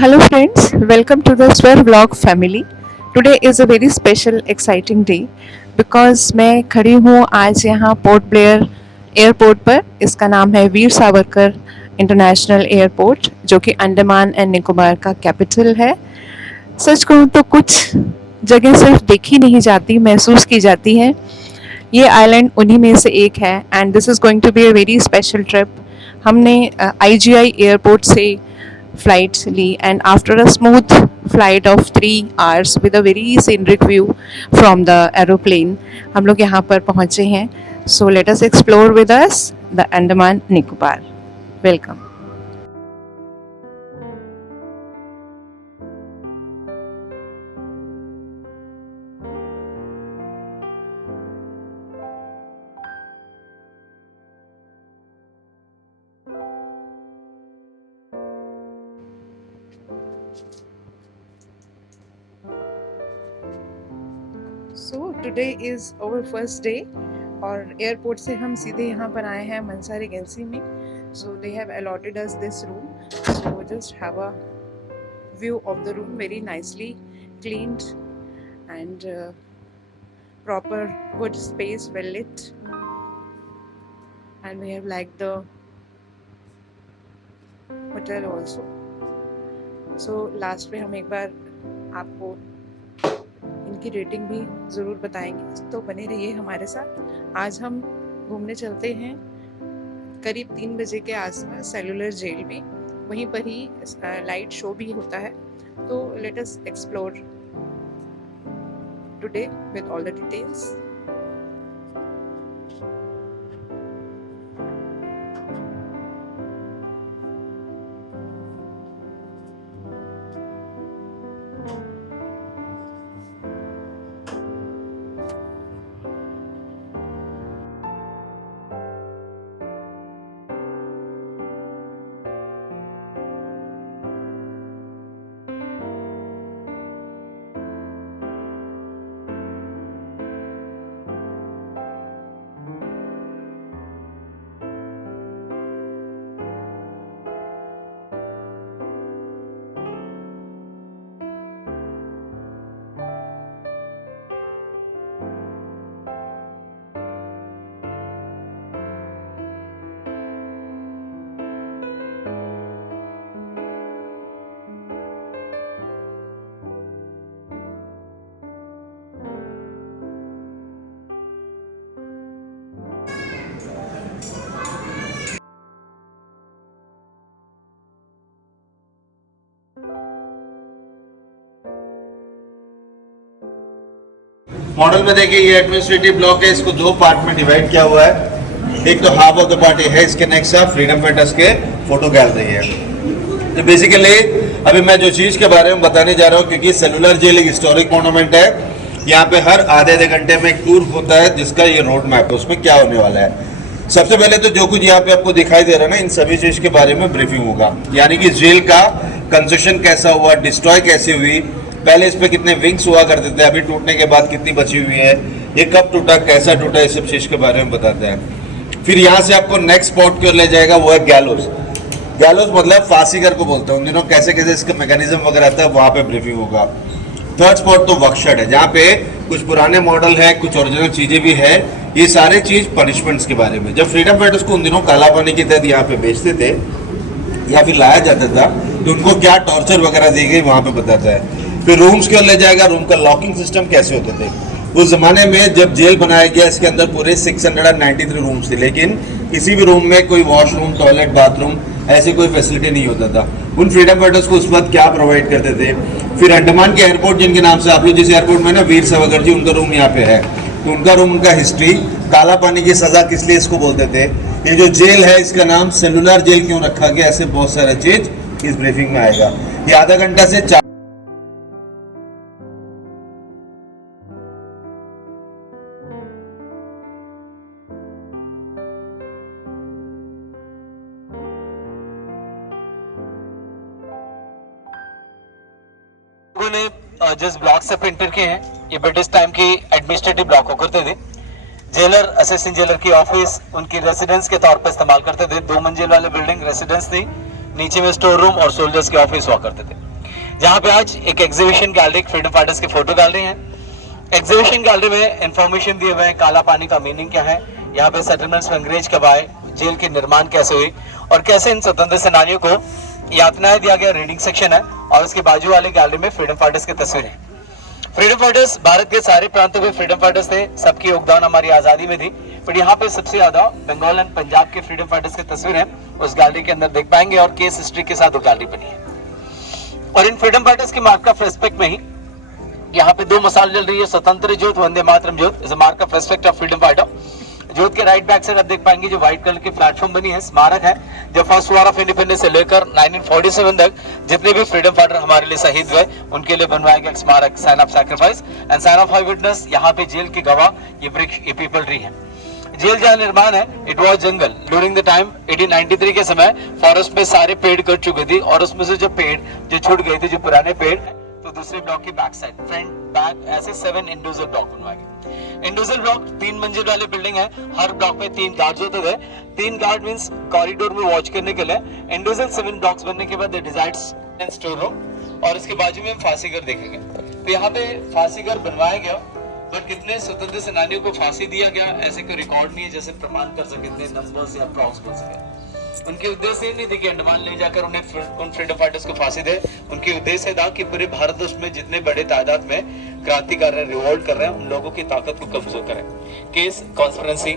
hello friends, welcome to the Swer Vlog family. Today is a very special, exciting day because मैं खड़ी हूँ आज यहाँ port Blair airport पर. इसका नाम है वीर सावरकर इंटरनेशनल एयरपोर्ट, जो कि अंडमान एंड निकोबार का कैपिटल है. सच कहूँ तो कुछ जगह सिर्फ देखी नहीं जाती, महसूस की जाती है. ये आइलैंड उन्हीं में से एक है and this is going to be a very special trip. हमने IGI एयरपोर्ट से flights ली and after a smooth flight of 3 hours with a very scenic view from the aeroplane हम लोग यहाँ पर पहुँचे हैं. So let us explore with us the Andaman Nicobar. Welcome. So today is our first day और airport से हम सीधे यहाँ पर आए हैं मनसा रेजेंसी में. So they have allotted us this room. So just have a view of the room, very nicely cleaned and proper good space, well lit, and we have liked the hotel also. So last में हम एक बार आपको इनकी rating भी ज़रूर बताएंगे, तो बने रहिए हमारे साथ. आज हम घूमने चलते हैं करीब 3 बजे के आसपास सेलुलर जेल में. वहीं पर ही लाइट शो भी होता है. तो let us explore today with all the details. Model में देखिए ये एडमिनिस्ट्रेटिव ब्लॉक है. इसको 2 पार्ट में डिवाइड किया हुआ है. एक तो हाफ ऑफ द पार्ट है इसके नेक्स्ट है फ्रीडम फाइटर्स के फोटो गैलरी है. तो बेसिकली अभी मैं जो चीज़ के बारे में बताने जा रहा हूँ, क्योंकि सेलुलर जेल एक हिस्टोरिक मोनूमेंट है. यहाँ पे हर आधे घंटे में एक टूर होता है जिसका ये रोड मैप है, उसमें क्या होने वाला है. सबसे पहले तो जो कुछ यहाँ पे आपको दिखाई दे रहा है ना, इन सभी चीज़ के बारे में ब्रीफिंग होगा. यानी कि जेल का कंस्ट्रक्शन कैसा हुआ, डिस्ट्रॉय कैसे हुई, पहले इस पे कितने विंग्स हुआ करते थे, अभी टूटने के बाद कितनी बची हुई है, ये कब टूटा, कैसा टूटा, इस सब चीज़ के बारे में बताते हैं. फिर यहाँ से आपको नेक्स्ट स्पॉट की ओर ले जाएगा, वो है गैलोज. गैलोज मतलब फांसीगर को बोलते हैं. उन दिनों कैसे कैसे इसका मैकेनिज्म वगैरह आता है, वहाँ पे ब्रीफिंग होगा. थर्ड स्पॉट तो वर्कशॉप है, जहाँ पे कुछ पुराने मॉडल है, कुछ ओरिजिनल चीज़ें भी है. ये सारे चीज़ पनिशमेंट्स के बारे में. जब फ्रीडम फाइटर्स को उन दिनों काला पानी के तहत यहाँ पे बेचते थे या फिर लाया जाता था, तो उनको क्या टॉर्चर वगैरह दी गई वहाँ पे बताता है. फिर रूम्स की ओर ले जाएगा. रूम का लॉकिंग सिस्टम कैसे होते थे उस जमाने में. जब जेल बनाया गया इसके अंदर पूरे 693 रूम्स थे, लेकिन किसी भी रूम में कोई वॉशरूम, टॉयलेट, बाथरूम ऐसी कोई फैसिलिटी नहीं होता था. उन फ्रीडम फाइटर्स को उस वक्त क्या प्रोवाइड करते थे. फिर अंडमान के एयरपोर्ट, जिनके नाम से आप लोग जिस एयरपोर्ट में ना वीर सावरकर जी, उनका रूम यहाँ पे है. तो उनका रूम, उनका हिस्ट्री, काला पानी की सजा किस लिए इसको बोलते थे, ये जो जेल है इसका नाम सेलुलर जेल क्यों रखा गया, ऐसे बहुत सारे चीज इस ब्रीफिंग में आएगा. ये आधा घंटा से 4 लोगों ने जिस ब्लॉक से प्रिंटर किए हैं, ये ब्रिटिश टाइम की एडमिनिस्ट्रेटिव ब्लॉक हो करते थे. जेलर, असिस्टेंट जेलर की ऑफिस उनकी रेसिडेंस के तौर पर इस्तेमाल करते थे. 2 मंजिल वाले बिल्डिंग रेसिडेंस थी, नीचे में स्टोर रूम और सोल्जर्स की ऑफिस हुआ करते थे. जहां पे आज एक एग्जीबिशन गैलरी फ्रीडम फाइटर्स के फोटो गैलरी है। एग्जीबिशन गैलरी में इंफॉर्मेशन दिए हुए हैं काला पानी का मीनिंग क्या है, यहाँ पे सेटलमेंट्स में अंग्रेज कब आए, जेल के निर्माण कैसे हुई और कैसे इन स्वतंत्र सेनानियों को यातनाएं दिया गया, रीडिंग सेक्शन है। और उसके बाजू वाले गैलरी में फ्रीडम फाइटर्स की तस्वीरें। फ्रीडम फाइटर्स भारत के सारे प्रांतों में फ्रीडम फाइटर्स थे, सबकी योगदान हमारी आजादी में थी, बट यहाँ पे सबसे ज्यादा बंगाल एंड पंजाब के फ्रीडम फाइटर्स की तस्वीरें उस गैलरी के अंदर देख पाएंगे और केस हिस्ट्री के साथ वो गैलरी बनी है। और इन फ्रीडम फाइटर्स की मार्क ऑफ रेस्पेक्ट में ही यहाँ पे दो मिसाल जल रही है, स्वतंत्र ज्योत, वंदे मातरम ज्योत is a mark of respect of freedom fighter. ज्योत के राइट बैक साइड आप देख पाएंगे जो व्हाइट कलर की प्लेटफॉर्म बनी है, स्मारक है, जो फर्स्ट वॉर ऑफ इंडिपेंडेंस से लेकर 1947 तक जितने भी फ्रीडम फाइटर हमारे लिए शहीद हुए उनके लिए बनवाया गया स्मारक, sign of sacrifice and sign of eyewitness. यहाँ पे जेल के गवाह ये वृक्ष, ये पीपल ट्री है। जेल जहाँ निर्माण है it was jungle during the time 1893 के समय फॉरेस्ट में सारे पेड़ कट चुके थे और उसमें से जो पेड़ जो छूट गए थे, जो पुराने पेड़, तो दूसरे ब्लॉक की बैक साइड फ्रंट बैक ऐसे 7 इंडिविजुअल ब्लॉक बनवाए गए। इंडिविजुअल ब्लॉक 3 मंजिल वाले बिल्डिंग है, हर ब्लॉक में 3 गार्ड्स होते थे। 3 गार्ड मींस कॉरिडोर में वॉच करने के लिए। इंडिविजुअल 7 ब्लॉक्स बनने के बाद डिजाइड्स एंड स्टोर रूम और इसके बाजू में फांसी घर देखेंगे। तो यहाँ पे फांसी घर बनवाया गया, बट कितने स्वतंत्र सेनानियों को फांसी दिया गया ऐसे कोई रिकॉर्ड नहीं है जैसे प्रमाण कर सके, इतने नंबर्स या अप्रॉक्स बोल सके। उनके उद्देश्य ये नहीं थे कि अंडमान ले जाकर उन्हें उन फ्रीडम फाइटर्स को फांसी दे, उनके उद्देश्य था कि पूरे भारतवर्ष में जितने बड़े तादाद में क्रांति कर रहे हैं, रिवोल्ट कर रहे हैं, उन लोगों की ताकत को कमजोर करें। Case conspiracy,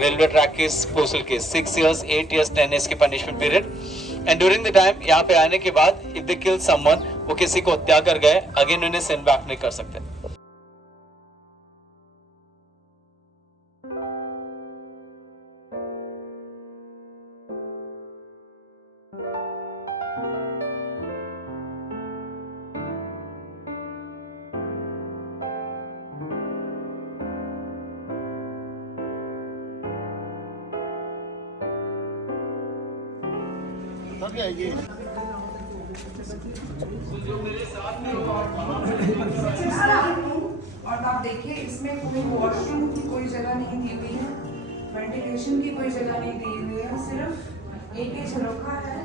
railway track case, postal case, 6 years, 8 years, 10 years की punishment period. And during the time यहाँ पे आने के बाद इफ दे किल समवन, वो किसी को हत्या कर गए, अगेन उन्हें सेंड बैक नहीं कर सकते। और आप देखिए इसमें कोई वॉशरूम की कोई जगह नहीं दी हुई है, वेंटिलेशन की कोई जगह नहीं दी हुई है, सिर्फ एक ही झरोखा है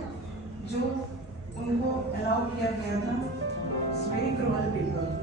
जो उनको अलाउ किया गया था। It's very cruel people.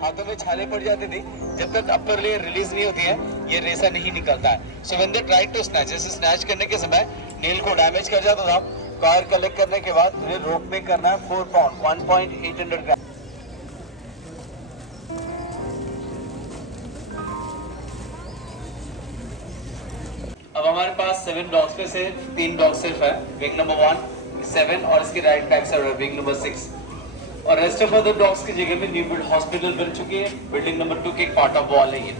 हाथों में छाले पड़ जाती थी, जब तक अपर लेयर रिलीज नहीं होती है ये रेसा नहीं निकलता है। So when they tried to snatch, जैसे स्नैच करने के समय नील को डैमेज कर जाता था, कार कलेक्ट करने के बाद उन्हें रोक में करना है 4 पाउंड 1.800 ग्राम। अब हमारे पास 7 ब्लॉक्स में से 3 ब्लॉक सिर्फ है, विंग नंबर 1 7 और इसकी right back side wing number 6 और रेस्ट ऑफ अदर ब्लॉक्स की जगह में न्यू बिल्ड हॉस्पिटल बन चुकी है। बिल्डिंग नंबर 2 के एक पार्ट ऑफ वॉल है ये।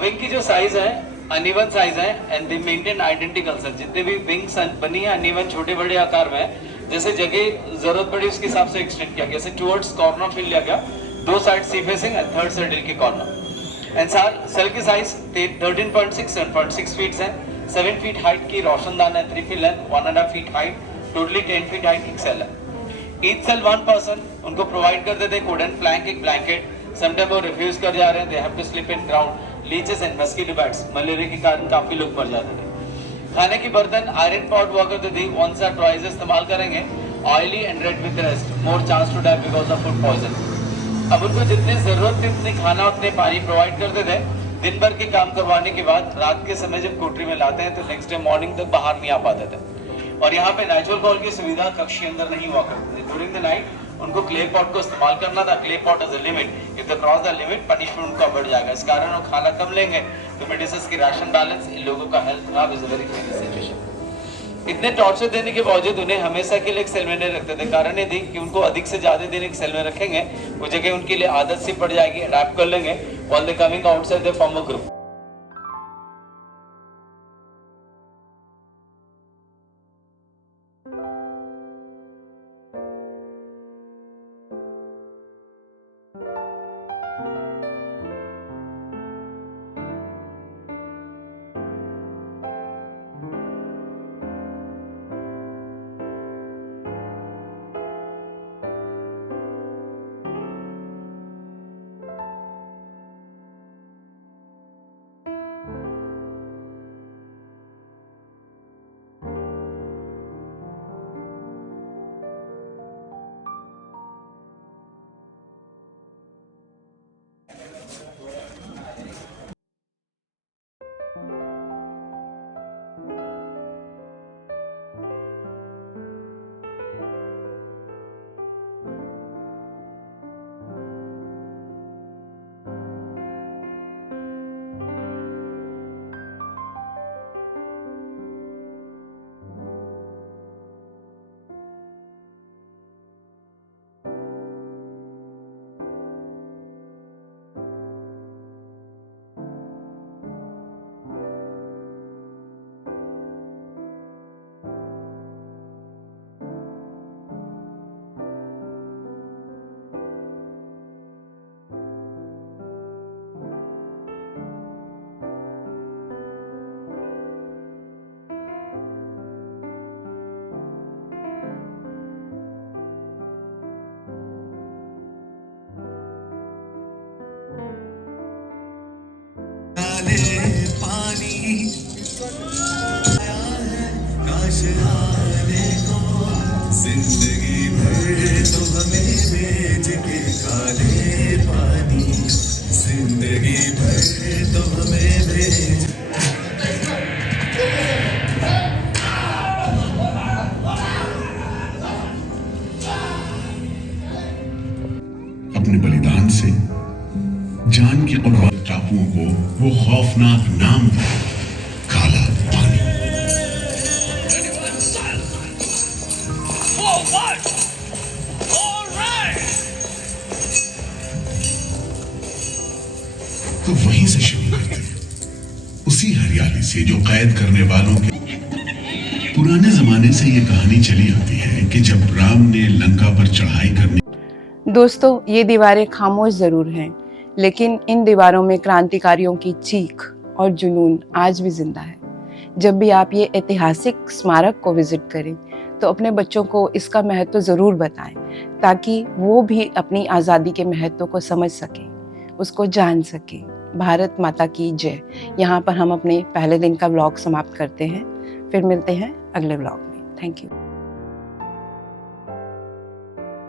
विंग की जो साइज है अनइवन साइज है and they maintain identical sir, जितने भी विंग्स बनी है अनइवन छोटे बड़े आकार में है, जैसे जगह जरूरत पड़ी उसके हिसाब से एक्सटेंड किया गया, जैसे टुवर्ड्स कॉर्नर फिल लिया गया, 2 side sea facing and 3rd side hill के कॉर्नर। एंड सेल की साइज 13.6 7.6 फीट है, 7 फीट हाइट की रोशनदान है, 3 feet length, 1.5 feet height, totally 10 feet height की सेल है। ईच सेल 1 पर्सन उनको प्रोवाइड कर देते वुडन प्लैंक, एक ब्लैंकेट। समटाइम वो रिफ्यूज कर जा रहे हैं, they have to sleep in ground. Leeches and mosquito bites, malaria के कारण काफी लोग मर जाते थे। खाने की बर्तन आयरन पॉट हुआ करते थे, वंस और ट्वाइस इस्तेमाल करेंगे। Oily and red with rest, more chance to die because of food poison. अब उनको जितनी जरूरत थी उतने खाना उतने पानी प्रोवाइड करते थे। दिन भर के काम करवाने के बाद रात के समय जब कोठरी में लाते हैं तो नेक्स्ट डे मॉर्निंग तक बाहर नहीं आ पाते थे। और यहाँ पे नेचुरल बॉल की सुविधा कक्ष के अंदर नहीं हुआ करती थी। ड्यूरिंग द नाइट उनको क्ले पॉट को इस्तेमाल करना था। Clay pot is a limit, if they cross the limit punishment उनका बढ़ जाएगा। इस कारण वो खाना कम लेंगे तो मेडिसिन की राशन बैलेंस, इन लोगों का हेल्थ खराब, is a very critical situation. इतने टॉर्चर देने के बावजूद उन्हें हमेशा के लिए एक सेल में नहीं रखते थे। कारण ये थी कि उनको अधिक से ज्यादा दिन एक सेल में रखेंगे, वो जगह उनके लिए आदत सी पड़ जाएगी, अडैप्ट कर लेंगे, while they coming outside they form a group। जिंदगी भर तो हमें भेज के काले पानी, जिंदगी भर तो हमें भेज। अपने बलिदान से जान की कुर्बान टापुओं को वो खौफनाक नाम दिया, काला पानी। तो वहीं से शुरू करते हैं, उसी हरियाली से जो कैद करने वालों के। पुराने जमाने से ये कहानी चली आती है कि जब राम ने लंका पर चढ़ाई करने। दोस्तों, ये दीवारें खामोश ज़रूर हैं, लेकिन इन दीवारों में क्रांतिकारियों की चीख और जुनून आज भी जिंदा है। जब भी आप ये ऐतिहासिक स्मारक को विजिट करें तो अपने बच्चों को इसका महत्व ज़रूर बताएं, ताकि वो भी अपनी आज़ादी के महत्व को समझ सकें, उसको जान सकें। भारत माता की जय। यहाँ पर हम अपने पहले दिन का व्लॉग समाप्त करते हैं, फिर मिलते हैं अगले व्लॉग में। Thank you.